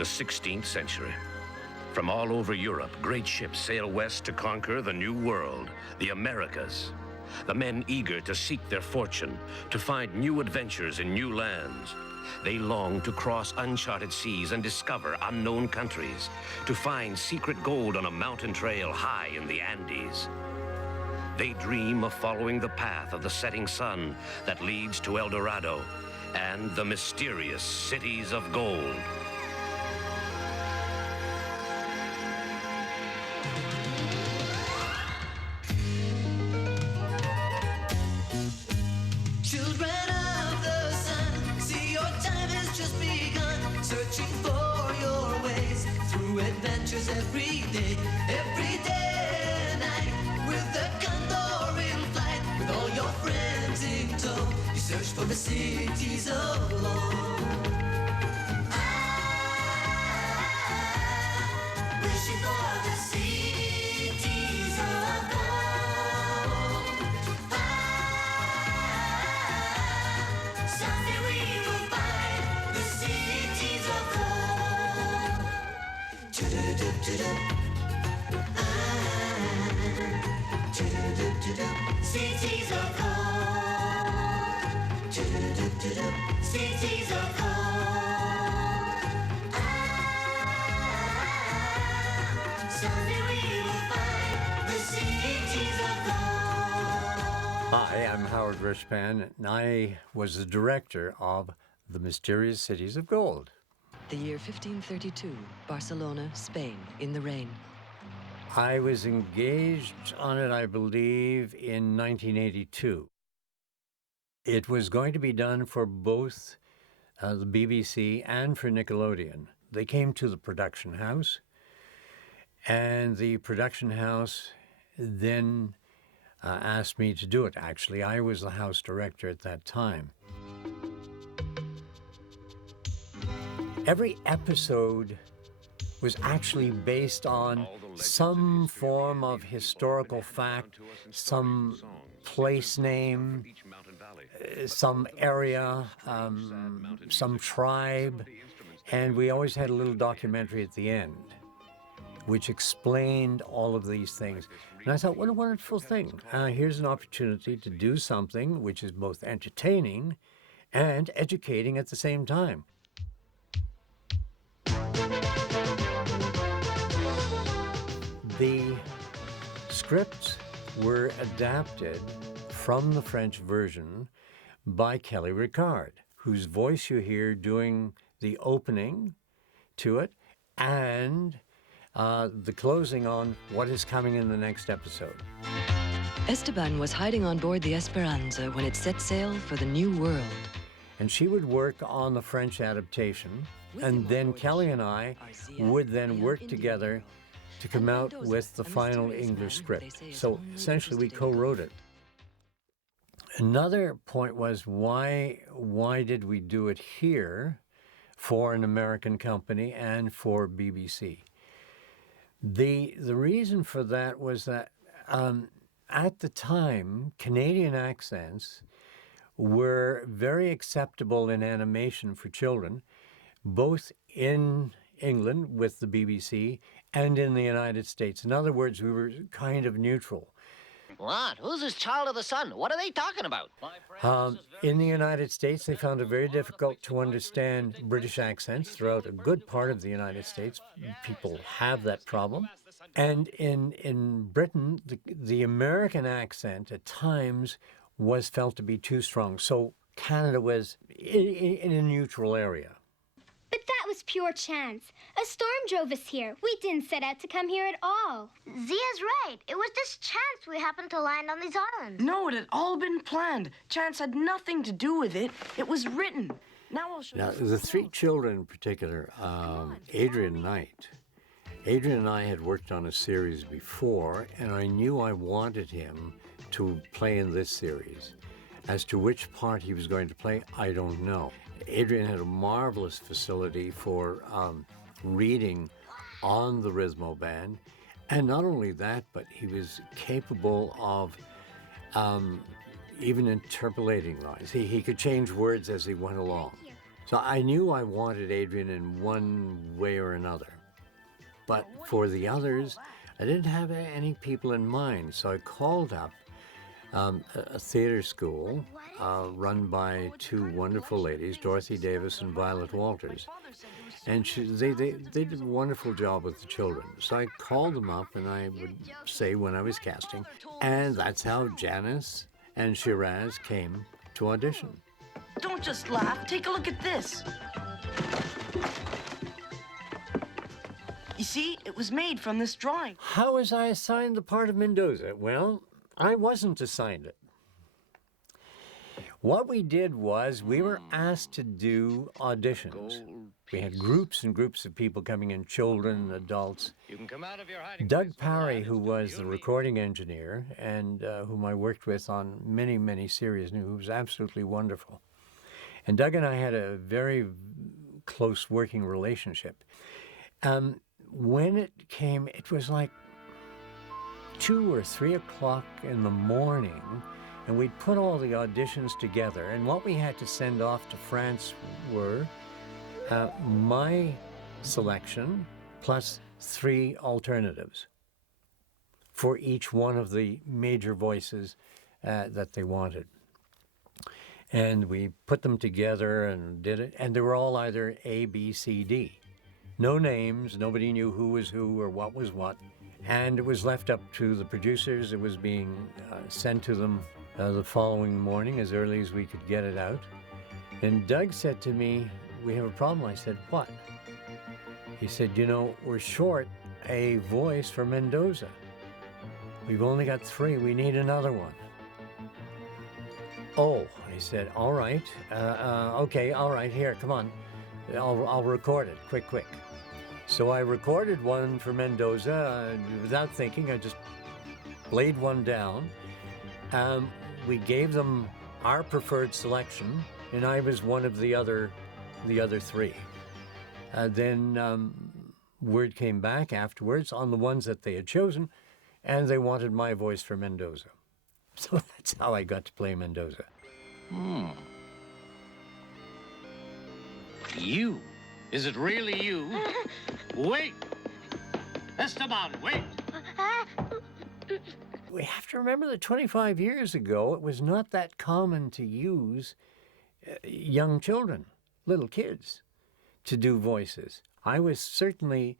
the 16th century. From all over Europe, great ships sail west to conquer the New World, the Americas. The men eager to seek their fortune, to find new adventures in new lands. They long to cross uncharted seas and discover unknown countries, to find secret gold on a mountain trail high in the Andes. They dream of following the path of the setting sun that leads to El Dorado and the mysterious cities of gold. Children of the sun, see your time has just begun. Searching for your ways through adventures every day and night. With the condor in flight, with all your friends in tow, you search for the cities of gold. Wishing for the cities of gold. Someday we will find the cities of gold. Do-do-do-do-do. Cities of gold. Cities of gold. Someday we will find the cities of gold. Hi, I'm Howard Rishpan, and I was the director of The Mysterious Cities of Gold. The year 1532, Barcelona, Spain, in the rain. I was engaged on it, I believe, in 1982. It was going to be done for both the BBC and for Nickelodeon. They came to the production house, and the production house then asked me to do it. Actually, I was the house director at that time. Every episode was actually based on some form of historical fact, some place name, some area, some tribe, and we always had a little documentary at the end which explained all of these things. And I thought, what a wonderful thing. Here's an opportunity to do something which is both entertaining and educating at the same time. The scripts were adapted from the French version by Kelly Ricard, whose voice you hear doing the opening to it and the closing on what is coming in the next episode. Esteban was hiding on board the Esperanza when it set sail for the New World. And she would work on the French adaptation, and then Kelly and I would then work together to come out with the final English script. So essentially we co-wrote it. Another point was why did we do it here for an American company and for BBC? The reason for that was that at the time, Canadian accents were very acceptable in animation for children, both in England with the BBC and in the United States. In other words, we were kind of neutral. What? Who's this child of the sun? What are they talking about? In the United States, they found it very difficult to understand British accents. Throughout a good part of the United States, people have that problem. And in Britain, the American accent at times was felt to be too strong. So Canada was in a neutral area. But that was pure chance. A storm drove us here. We didn't set out to come here at all. Zia's right. It was just chance we happened to land on these islands. No, it had all been planned. Chance had nothing to do with it. It was written. Now I'll show you. Now, the three children in particular, Adrian Knight. Adrian and I had worked on a series before, and I knew I wanted him to play in this series. As to which part he was going to play, I don't know. Adrian had a marvelous facility for reading on the Rhythmo band, and not only that, but he was capable of even interpolating lines. He could change words as he went along. So I knew I wanted Adrian in one way or another. But for the others, I didn't have any people in mind. So I called up a theater school run by two wonderful ladies, Dorothy Davis and Violet Walters. And they did a wonderful job with the children. So I called them up, and I would say when I was casting. And that's how Janice and Shiraz came to audition. Don't just laugh. Take a look at this. You see, it was made from this drawing. How was I assigned the part of Mendoza? Well, I wasn't assigned it. What we did was we were asked to do auditions. We had groups and groups of people coming in, children, adults. Doug Parry, who was the recording engineer and whom I worked with on many, many series, who was absolutely wonderful. And Doug and I had a very close working relationship. When it came, it was like 2 or 3 o'clock in the morning, and we'd put all the auditions together, and what we had to send off to France were my selection plus 3 alternatives for each one of the major voices that they wanted. And we put them together and did it, and they were all either A, B, C, D. No names, nobody knew who was who or what was what. And it was left up to the producers. It was being sent to them the following morning as early as we could get it out. And Doug said to me, "We have a problem." I said, "What?" He said, "You know, we're short a voice for Mendoza. We've only got 3. We need another one." "Oh," I said, "all right. Okay, all right, here, come on. I'll record it, quick. So I recorded one for Mendoza, without thinking. I just laid one down. We gave them our preferred selection, and I was one of the other 3. Then word came back afterwards on the ones that they had chosen, and they wanted my voice for Mendoza. So that's how I got to play Mendoza. You? Is it really you? Wait! Esteban, wait! We have to remember that 25 years ago, it was not that common to use young children, little kids, to do voices. I was certainly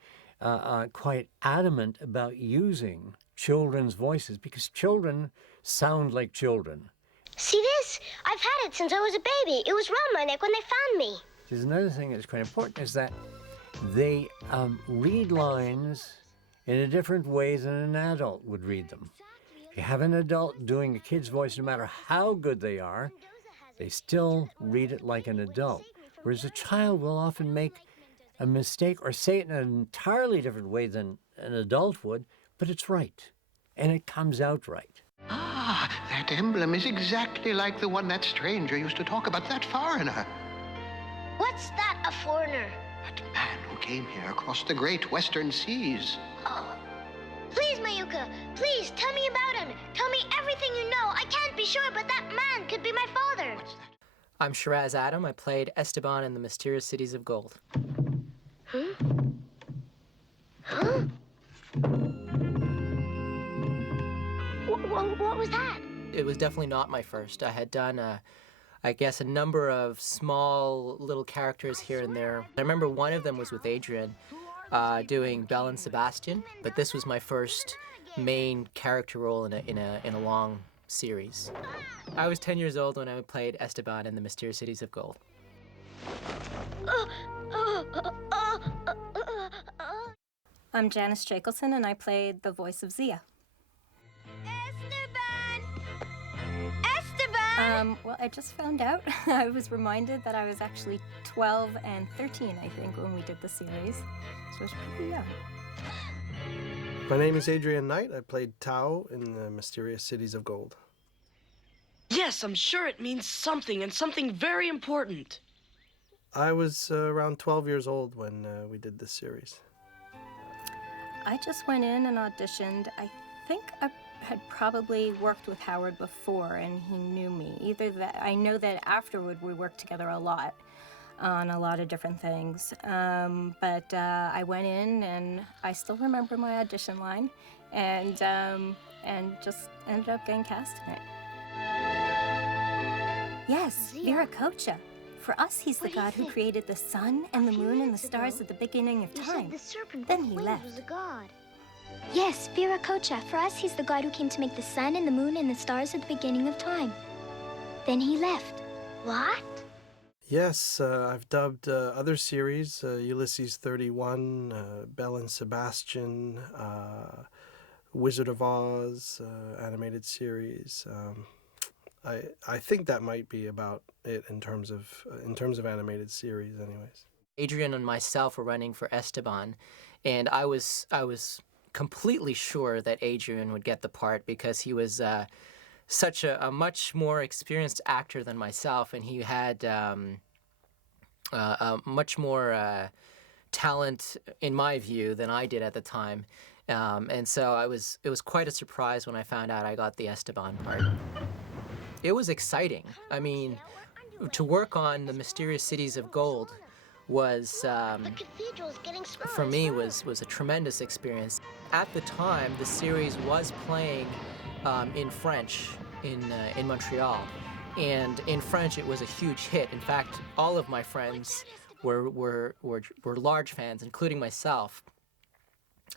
quite adamant about using children's voices because children sound like children. See this? I've had it since I was a baby. It was round my neck when they found me. There's another thing that's quite important is that they read lines in a different way than an adult would read them. If you have an adult doing a kid's voice, no matter how good they are, they still read it like an adult. Whereas a child will often make a mistake or say it in an entirely different way than an adult would, but it's right, and it comes out right. Ah, that emblem is exactly like the one that stranger used to talk about, that foreigner. What's that, a foreigner? That man who came here across the great western seas. Oh. Please, Mayuka, please tell me about him. Tell me everything you know. I can't be sure, but that man could be my father. What's that? I'm Shiraz Adam. I played Esteban in the Mysterious Cities of Gold. Huh? Huh? What was that? It was definitely not my first. I had done, I guess, a number of small little characters here and there. I remember one of them was with Adrian, doing Belle and Sebastian, but this was my first main character role in a long series. I was 10 years old when I played Esteban in the Mysterious Cities of Gold. I'm Janice Jackelson, and I played the voice of Zia. Well, I just found out. I was reminded that I was actually 12 and 13, I think, when we did the series. So I was pretty young. My name is Adrian Knight. I played Tao in the Mysterious Cities of Gold. Yes, I'm sure it means something, and something very important. I was around 12 years old when we did this series. I just went in and auditioned. I think I had probably worked with Howard before, and he knew me. Either that, I know that afterward we worked together a lot. on a lot of different things. But I went in, and I still remember my audition line, and just ended up getting cast in it. Yes, Viracocha. For us, he's the god who created the sun and the moon and the stars at the beginning of time. Then he left. Was a god. Yes, Viracocha. For us, he's the god who came to make the sun and the moon and the stars at the beginning of time. Then he left. What? Yes, I've dubbed other series, Ulysses 31, Belle and Sebastian, Wizard of Oz, animated series. I think that might be about it in terms of animated series, anyways. Adrian and myself were running for Esteban, and I was completely sure that Adrian would get the part because he was such a much more experienced actor than myself, and he had much more talent, in my view, than I did at the time. And so it was quite a surprise when I found out I got the Esteban part. It was exciting. I mean, to work on the Mysterious Cities of Gold was, for me, was a tremendous experience. At the time, the series was playing in French in Montreal, and in French it was a huge hit. In fact, all of my friends were large fans, including myself,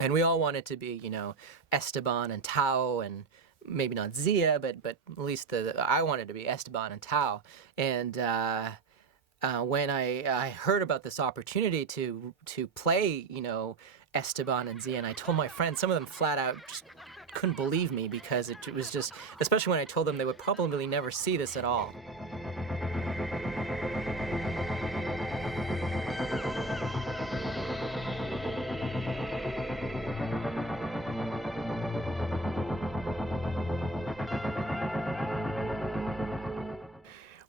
and we all wanted to be, you know, Esteban and Tao, and maybe not Zia, but at least I wanted to be Esteban and Tao. And when I heard about this opportunity to play, you know, Esteban and Zia, and I told my friends, some of them flat out just couldn't believe me, because it was just, especially when I told them they would probably never see this at all.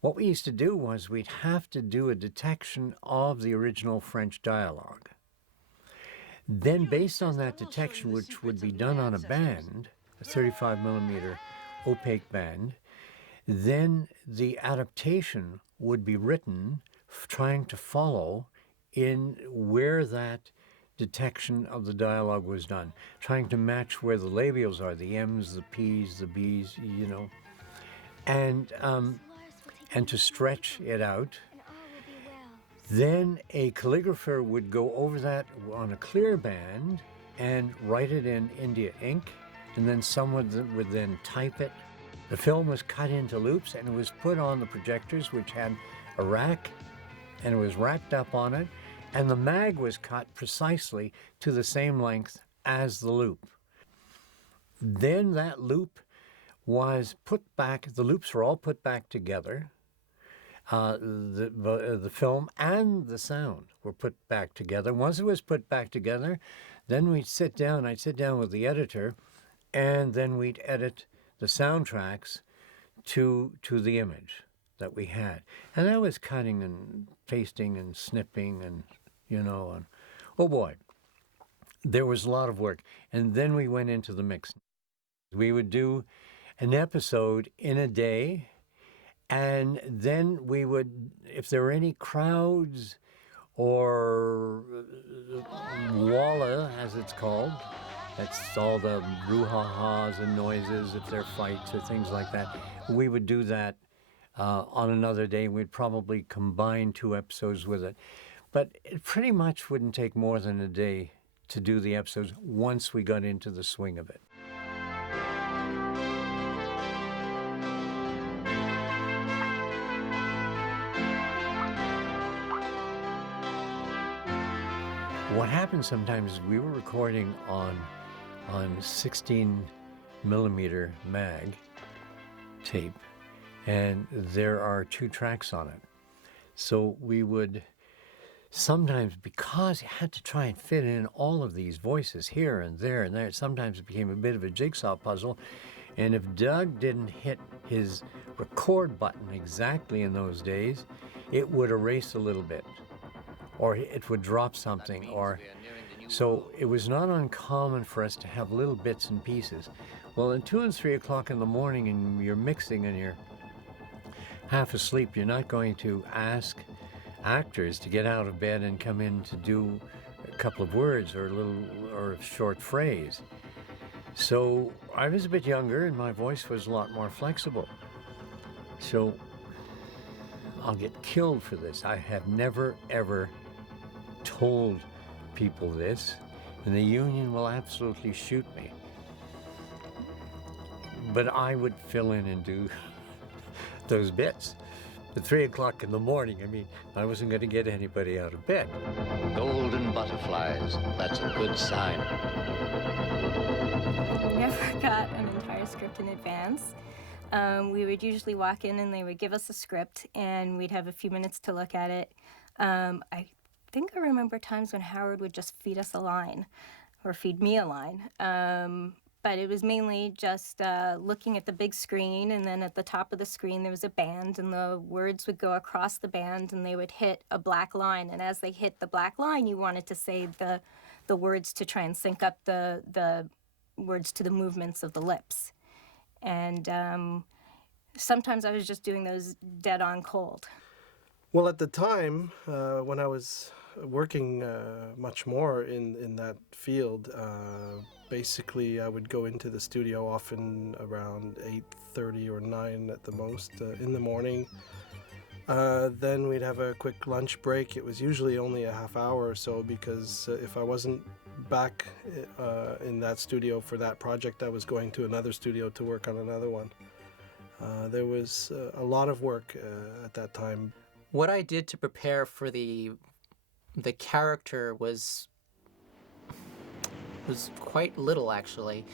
What we used to do was we'd have to do a detection of the original French dialogue. Then, based on that detection, which would be done on a band, a 35mm opaque band, then the adaptation would be written trying to follow in where that detection of the dialogue was done, trying to match where the labials are, the M's, the P's, the B's, you know, and to stretch it out. Then a calligrapher would go over that on a clear band and write it in India ink, and then someone would then type it. The film was cut into loops, and it was put on the projectors, which had a rack, and it was racked up on it, and the mag was cut precisely to the same length as the loop. Then that loop was put back, the loops were all put back together. The film and the sound were put back together. Once it was put back together, then I'd sit down with the editor, and then we'd edit the soundtracks to the image that we had. And that was cutting and pasting and snipping and, you know, and oh boy, there was a lot of work. And then we went into the mix. We would do an episode in a day, and then we would, if there were any crowds or walla, as it's called, that's all the brouhahas and noises, if there are fights or things like that, we would do that on another day. We'd probably combine 2 episodes with it. But it pretty much wouldn't take more than a day to do the episodes once we got into the swing of it. What happened sometimes is we were recording on 16mm mag tape, and there are 2 tracks on it. So we would sometimes, because you had to try and fit in all of these voices here and there, sometimes it became a bit of a jigsaw puzzle. And if Doug didn't hit his record button exactly in those days, it would erase a little bit, or it would drop something, or so it was not uncommon for us to have little bits and pieces. Well, at 2 and 3 o'clock in the morning, and you're mixing and you're half asleep, you're not going to ask actors to get out of bed and come in to do a couple of words or a short phrase. So I was a bit younger and my voice was a lot more flexible. So I'll get killed for this. I have never, ever told people this, and the union will absolutely shoot me. But I would fill in and do those bits. At 3 o'clock in the morning, I mean, I wasn't going to get anybody out of bed. Golden butterflies, that's a good sign. We never got an entire script in advance. We would usually walk in and they would give us a script and we'd have a few minutes to look at it. I think I remember times when Howard would just feed us a line or feed me a line. But it was mainly just looking at the big screen, and then at the top of the screen there was a band, and the words would go across the band, and they would hit a black line. And as they hit the black line, you wanted to say the words to try and sync up the words to the movements of the lips. And sometimes I was just doing those dead on cold. Well, at the time, when I was working much more in that field, basically I would go into the studio often around 8:30 or 9 at the most in the morning. Then we'd have a quick lunch break. It was usually only a half hour or so, because if I wasn't back in that studio for that project, I was going to another studio to work on another one. There was a lot of work at that time. What I did to prepare for the character was quite little, actually.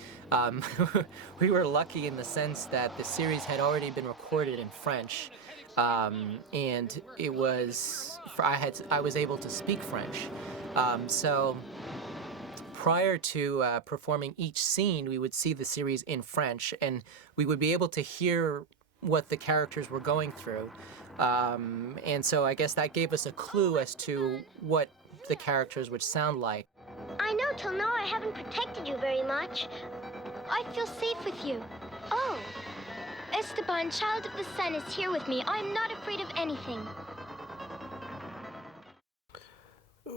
We were lucky in the sense that the series had already been recorded in French, and it was I was able to speak French. So prior to performing each scene, we would see the series in French, and we would be able to hear what the characters were going through. And so I guess that gave us a clue as to what the characters would sound like. I know till now I haven't protected you very much. I feel safe with you. Oh, Esteban, Child of the Sun, is here with me. I'm not afraid of anything.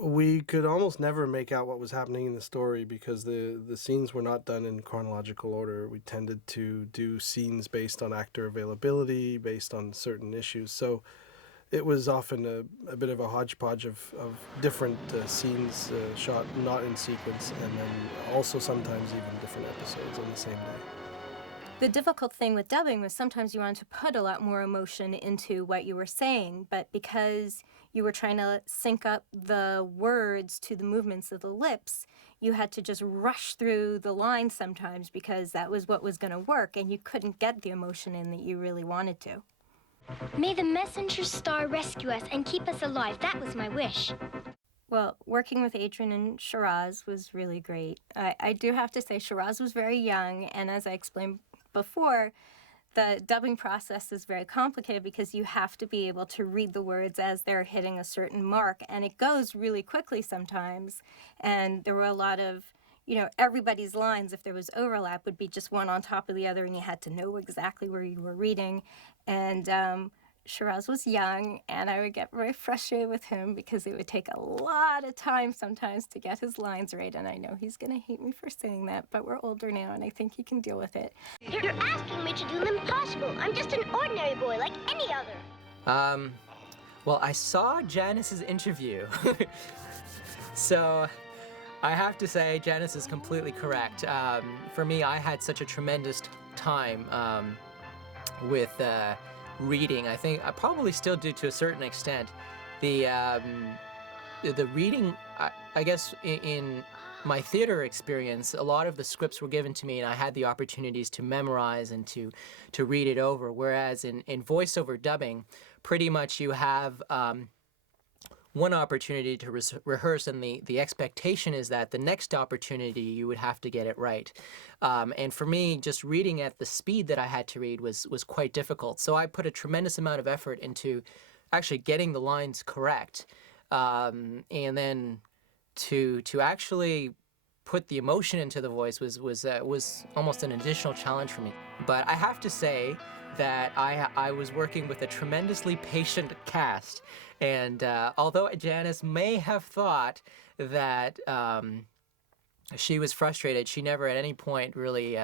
We could almost never make out what was happening in the story because the scenes were not done in chronological order. We tended to do scenes based on actor availability, based on certain issues. So it was often a bit of a hodgepodge of different scenes shot not in sequence, and then also sometimes even different episodes on the same day. The difficult thing with dubbing was sometimes you wanted to put a lot more emotion into what you were saying, but because you were trying to sync up the words to the movements of the lips, you had to just rush through the lines sometimes because that was what was going to work, and you couldn't get the emotion in that you really wanted to. May the messenger star rescue us and keep us alive. That was my wish. Well, working with Adrian and Shiraz was really great. I do have to say Shiraz was very young, and as I explained before, the dubbing process is very complicated because you have to be able to read the words as they're hitting a certain mark, and it goes really quickly sometimes. And there were a lot of, everybody's lines, if there was overlap, would be just one on top of the other, and you had to know exactly where you were reading. And Shiraz was young, and I would get very frustrated with him because it would take a lot of time sometimes to get his lines right, and I know he's going to hate me for saying that, but we're older now, and I think he can deal with it. You're asking me to do the impossible. I'm just an ordinary boy like any other. Well, I saw Janice's interview. So I have to say Janice is completely correct. For me, I had such a tremendous time with reading. I think I probably still do to a certain extent. The reading, I guess in my theater experience, a lot of the scripts were given to me and I had the opportunities to memorize and to read it over, whereas in voiceover dubbing, pretty much you have one opportunity to rehearse, and the expectation is that the next opportunity you would have to get it right. And for me, just reading at the speed that I had to read was quite difficult. So I put a tremendous amount of effort into actually getting the lines correct, and then to actually put the emotion into the voice was almost an additional challenge for me. But I have to say, that I was working with a tremendously patient cast. And although Janice may have thought that she was frustrated, she never at any point really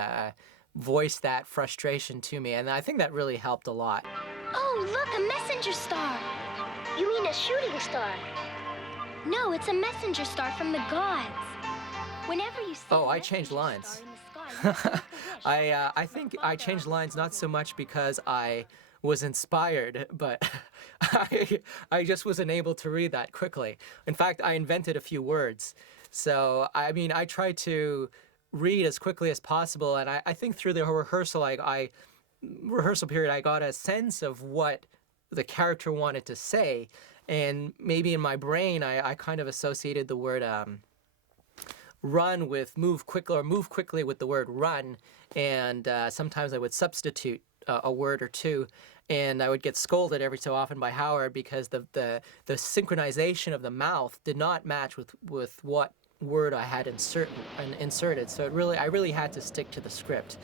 voiced that frustration to me. And I think that really helped a lot. Oh, look, a messenger star. You mean a shooting star? No, it's a messenger star from the gods. Whenever you see I changed lines. I think I changed lines not so much because I was inspired, but I just wasn't able to read that quickly. In fact, I invented a few words. So, I mean, I tried to read as quickly as possible, and I think through the rehearsal, rehearsal period, I got a sense of what the character wanted to say, and maybe in my brain, I kind of associated the word run with move quickly, or move quickly with the word run, and sometimes I would substitute a word or two, and I would get scolded every so often by Howard because the synchronization of the mouth did not match with what word I had inserted. So I really had to stick to the script,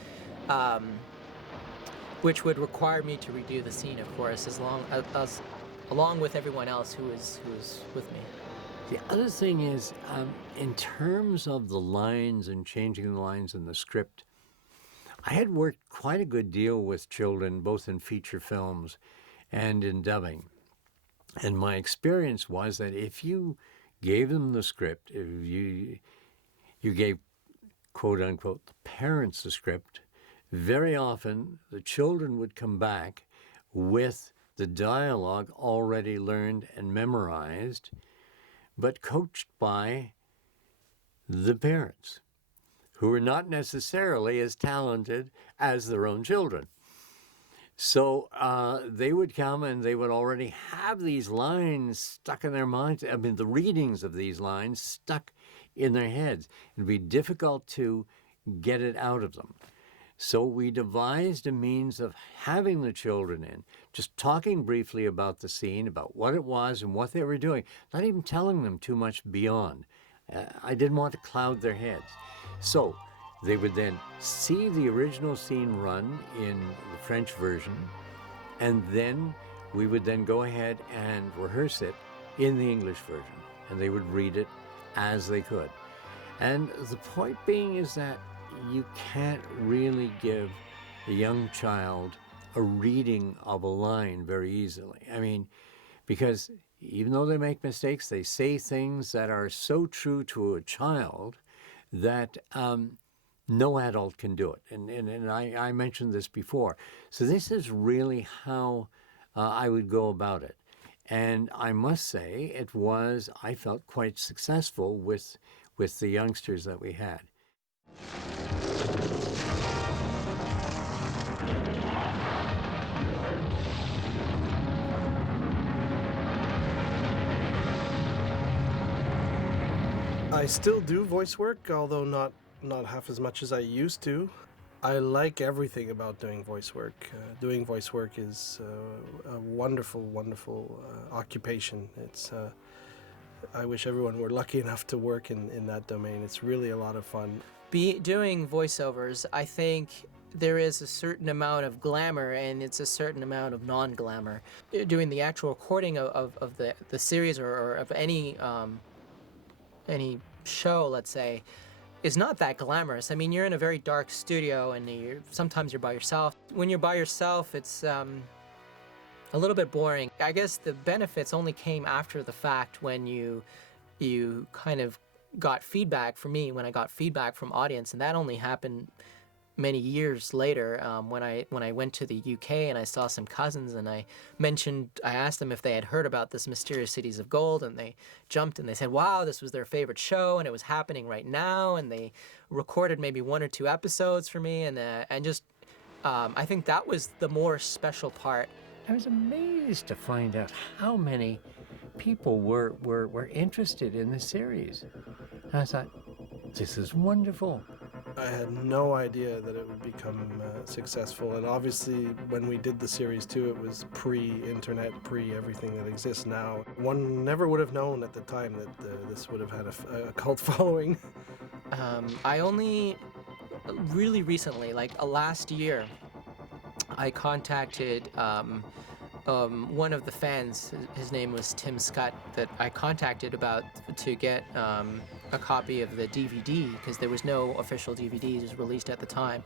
which would require me to redo the scene, of course, along with everyone else who was with me. The other thing is, in terms of the lines and changing the lines in the script, I had worked quite a good deal with children, both in feature films and in dubbing. And my experience was that if you gave them the script, if you gave, quote unquote, the parents the script, very often the children would come back with the dialogue already learned and memorized, but coached by the parents, who were not necessarily as talented as their own children. So they would come and they would already have these lines stuck in their minds. I mean, the readings of these lines stuck in their heads. It'd be difficult to get it out of them. So we devised a means of having the children in, just talking briefly about the scene, about what it was and what they were doing, not even telling them too much beyond. I didn't want to cloud their heads. So they would then see the original scene run in the French version, and then we would then go ahead and rehearse it in the English version, and they would read it as they could. And the point being is that you can't really give a young child a reading of a line very easily. I mean, because even though they make mistakes, they say things that are so true to a child that no adult can do it. And I mentioned this before. So this is really how I would go about it. And I must say I felt quite successful with the youngsters that we had. I still do voice work, although not half as much as I used to. I like everything about doing voice work. Doing voice work is a wonderful, wonderful occupation. I wish everyone were lucky enough to work in that domain. It's really a lot of fun. Doing voiceovers, I think there is a certain amount of glamour and it's a certain amount of non-glamour. Doing the actual recording of the series or of any show, let's say, is not that glamorous. I mean, you're in a very dark studio and sometimes you're by yourself. When you're by yourself, it's a little bit boring. I guess the benefits only came after the fact when you kind of got feedback. For me, when I got feedback from audience, and that only happened many years later, when I went to the UK and I saw some cousins and I asked them if they had heard about this Mysterious Cities of Gold, and they jumped and they said, wow, this was their favorite show and it was happening right now, and they recorded maybe 1 or 2 episodes for me, and just I think that was the more special part. I was amazed to find out how many people were interested in the series. And I thought, this is wonderful. I had no idea that it would become successful, and obviously when we did the series too, it was pre-internet, pre-everything that exists now. One never would have known at the time that this would have had a cult following. I only really recently, like last year, I contacted one of the fans. His name was Tim Scott, that I contacted about to get a copy of the DVD, because there was no official DVDs released at the time.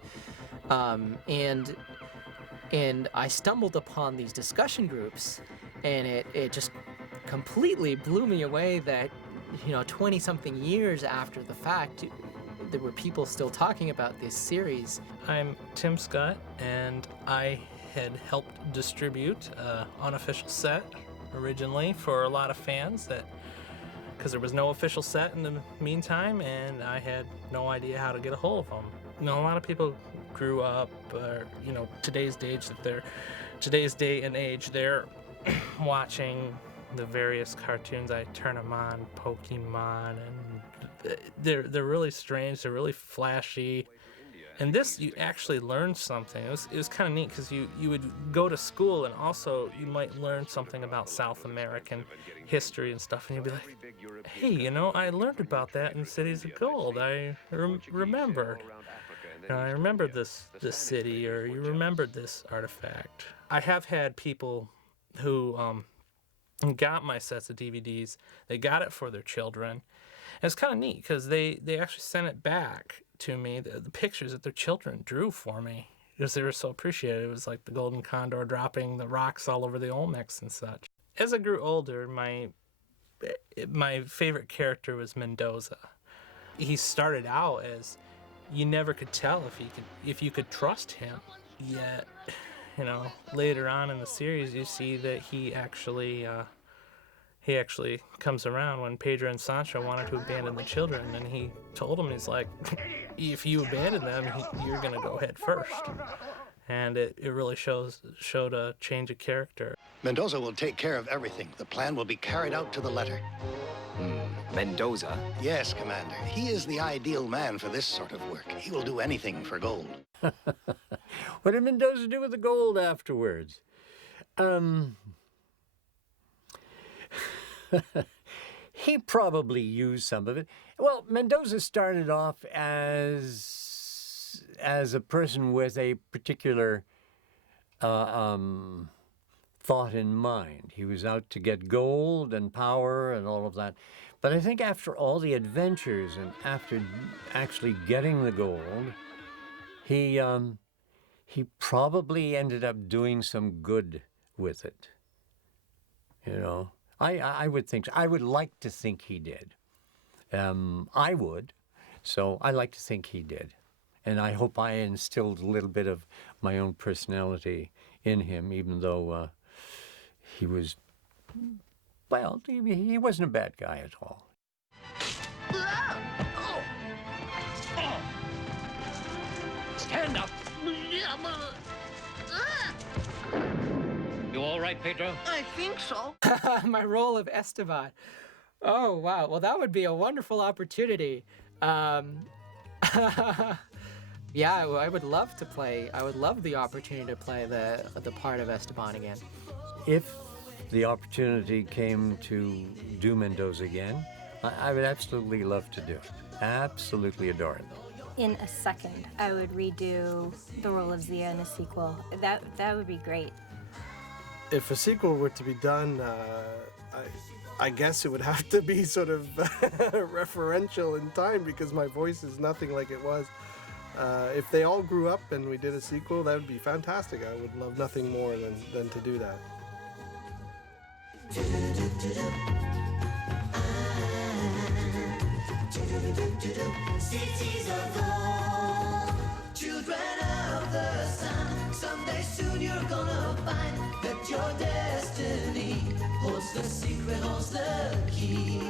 And I stumbled upon these discussion groups, and it just completely blew me away that, 20-something years after the fact, there were people still talking about this series. I'm Tim Scott, and I had helped distribute an unofficial set originally for a lot of fans, because there was no official set in the meantime, and I had no idea how to get a hold of them. A lot of people grew up, today's day and age, they're watching the various cartoons. I turn them on, Pokemon, and they're really strange, they're really flashy. And this, you actually learned something. It was kind of neat, because you would go to school, and also you might learn something about South American history and stuff, and you'd be like, hey, I learned about that in Cities of Gold. I remembered. I remembered this city, or you remembered this artifact. I have had people who got my sets of DVDs. They got it for their children. And it's kind of neat, because they actually sent it back to me, the pictures that their children drew for me, because they were so appreciative. It was like the golden condor dropping the rocks all over the Olmecs and such. As I grew older, my favorite character was Mendoza. He started out as, you never could tell if you could trust him. Yet, later on in the series, you see that he actually comes around when Pedro and Sancho wanted to abandon the children, and he told them, he's like, if you abandon them, you're gonna go head first. And it really showed a change of character. Mendoza will take care of everything. The plan will be carried out to the letter. Mendoza? Yes, Commander. He is the ideal man for this sort of work. He will do anything for gold. What did Mendoza do with the gold afterwards? He probably used some of it. Well, Mendoza started off as a person with a particular thought in mind. He was out to get gold and power and all of that. But I think after all the adventures and after actually getting the gold, he probably ended up doing some good with it. I would think so. I would like to think he did. I would. So I like to think he did. And I hope I instilled a little bit of my own personality in him, even though he was, well, he wasn't a bad guy at all. Stand up. You all right, Pedro? I think so. My role of Esteban. Oh, wow. Well, that would be a wonderful opportunity. Yeah, I would love to play. I would love the opportunity to play the part of Esteban again. If the opportunity came to do Mendoza again, I would absolutely love to do it. Absolutely adore it. In a second, I would redo the role of Zia in a sequel. That would be great. If a sequel were to be done, I guess it would have to be sort of referential in time, because my voice is nothing like it was. If they all grew up and we did a sequel, that would be fantastic. I would love nothing more than to do that. Cities of gold, children of the sun. Someday soon you're gonna find that your destiny holds the secret, holds the key.